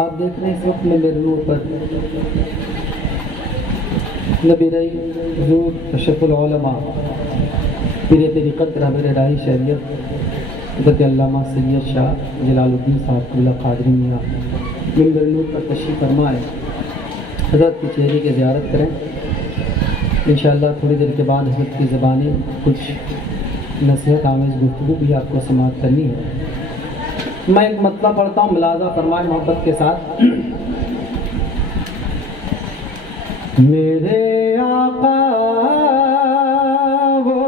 آپ دیکھ رہے ہیں اس وقت میں میرے نور پر نبی رئی حضور اشرف العلماء پیر طریقت رہبر راہی شریعت حضرت علامہ سید شاہ جلال الدین صاحب اللہ قادری میاں منبر نور پر تشریف فرما ہے۔ حضرت کے چہرے کی زیارت کریں انشاءاللہ۔ تھوڑی دیر کے بعد حضرت کی زبانیں کچھ نصیحت آمیز گفتگو بھی آپ کو سماعت کرنی ہے۔ میں ایک مطلب پڑھتا ہوں، ملاحظہ فرمائے محبت کے ساتھ۔ میرے آقا وہ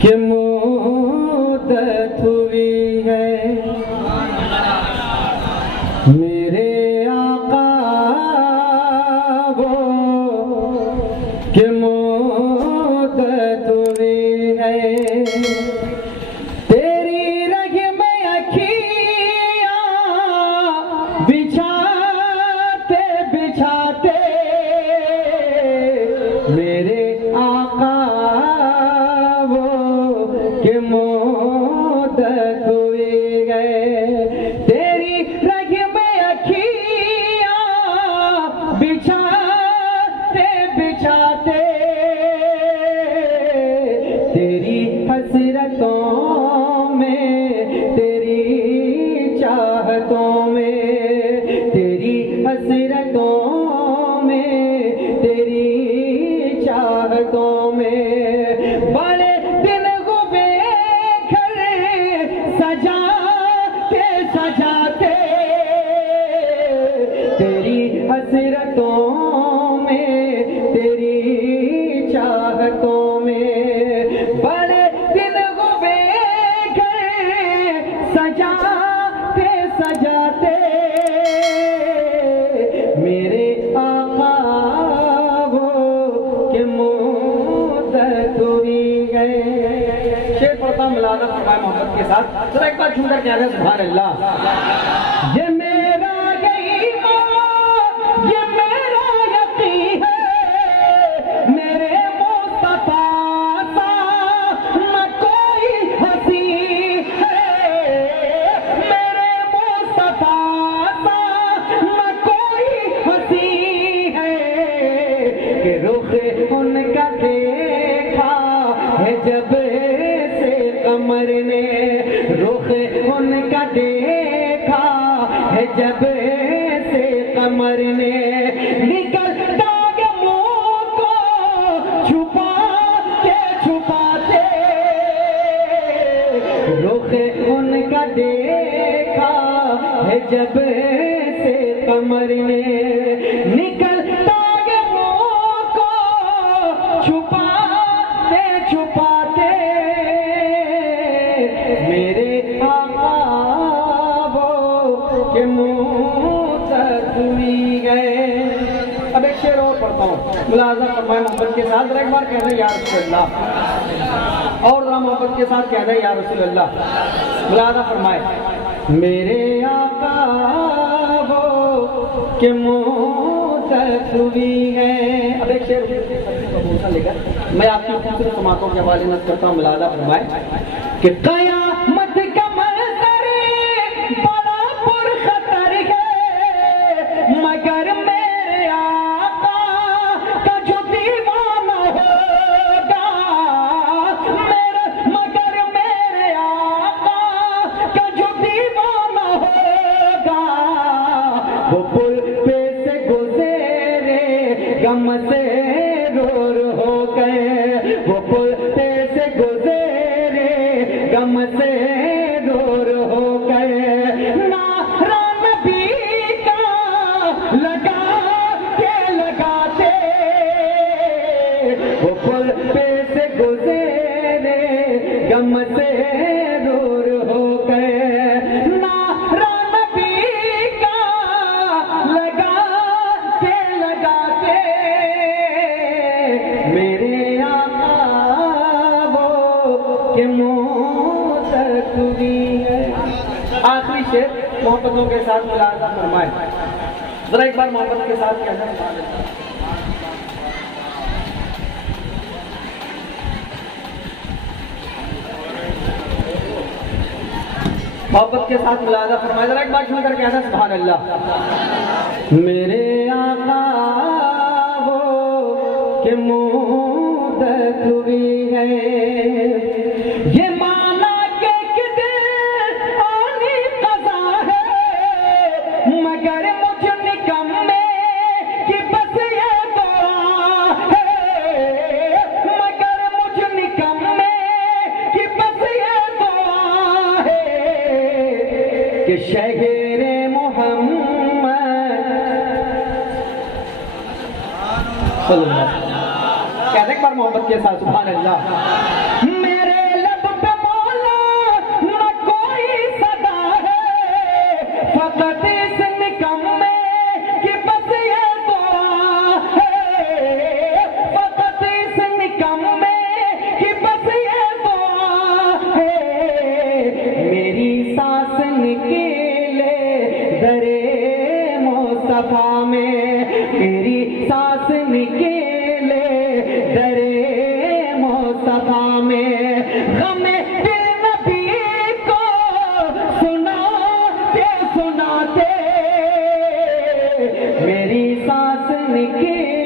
کہ مدت ہوئی ہے، میرے آقا وہ کہ مدت ہوئی ہے، میرے آقا وہ کہ مدت ہوئی گئے، تیری رگ میں اکھیاں بچھاتے بچھاتے، تیری حسرتوں میں تیری چاہتوں میں، تیری حسرتوں چاہتوں میں بڑے دن گزرے گھر سجاتے سجاتے، تیری حسرتوں میں تیری چاہتوں میں، بڑے دن گزرے گھر سجاتے سجاتے، میرے آقا شیر پڑھتا ہوں، ملاحظہ فرمائے محبت کے ساتھ، ذرا ایک بار جھوم کر کہہ رہے ہیں سبحان اللہ۔ یہ میرا ایمان، یہ میرا یقین ہے، میرے مصطفیٰ سا نہ کوئی ہنسی ہے، میرے مصطفیٰ سا نہ کوئی ہنسی ہے، کہ رخ ان کا دیکھا ہے جب سے قمر نے، رخ ان کا دیکھا ہے جب سے قمر نے، نکلتا ہے منہ کو چھپاتے چھپاتے، رخ ان کا دیکھا ہے جب سے قمر نے، نکلتا ہے منہ کو چھپاتے چھپاتے، میرے آقا وہ کہ مدت ہوئی گئے۔ اب ایک شعر اور پڑھتا ہوں، ملاحظہ فرمائے محبت کے ساتھ، ذرا ایک بار کہہ دیں یا رسول اللہ، اور ذرا محبت کے ساتھ کہہ دیں یا رسول اللہ، ملاحظہ فرمائے۔ میرے آقا وہ کہ مدت ہوئی ہے۔ اب ایک شعر لے کر میں آپ کی خوبصورت سماعتوں کے حوالے نظر کرتا ہوں، ملاحظہ فرمائے کہ قیامت کا منظر بڑا پرخطر ہے، مگر میرے آقا کا جو دیوانہ ہوگا، مگر میرے آقا کا جو دیوانہ ہوگا، وہ پل پہ سے گزرے غم سے رو رو ہو گئے، وہ پل پہ سے گزرے غم سے رو رو ہو گئے، نعرہ نبی کا لگاتے لگاتے، وہ پل پہ سے گزرے غم سے رو رو ہو گئے، نعرہ نبی کا لگاتے لگاتے، میرے آقا وہ کہ مدت ہوئی ہے۔ آخری شعر محبتوں کے ساتھ ملاحظہ فرمائے، ذرا ایک بار محبت کے ساتھ کہنا ہے۔ محبت کے ساتھ ملاحظہ فرمائے، ذرا ایک بار سن کر کہنا سبحان اللہ۔ میرے آقا وہ کہ مدت ہوئی ہے، یہ مانا کہ دل آنی قضا ہے، مگر مجھ نکمے کی بس یہ دعا ہے، مگر مجھ نکمے کی بس یہ دعا ہے کہ شہر محمد صلی اللہ علیہ وسلم، کہتے ایک بار محبت کے ساتھ سبحان اللہ۔ میرے لب پہ مولا نہ کوئی صدا ہے، فقط اس نکمے کی بس یہ دعا ہے، فقط اس نکمے کی بس یہ دعا ہے، میری سانس نکلے درے مصطفیٰ میں، میری سانس نکلے درے مصطفیٰ میں، غم دل نبی کو سناتے سناتے میری سانس نکلے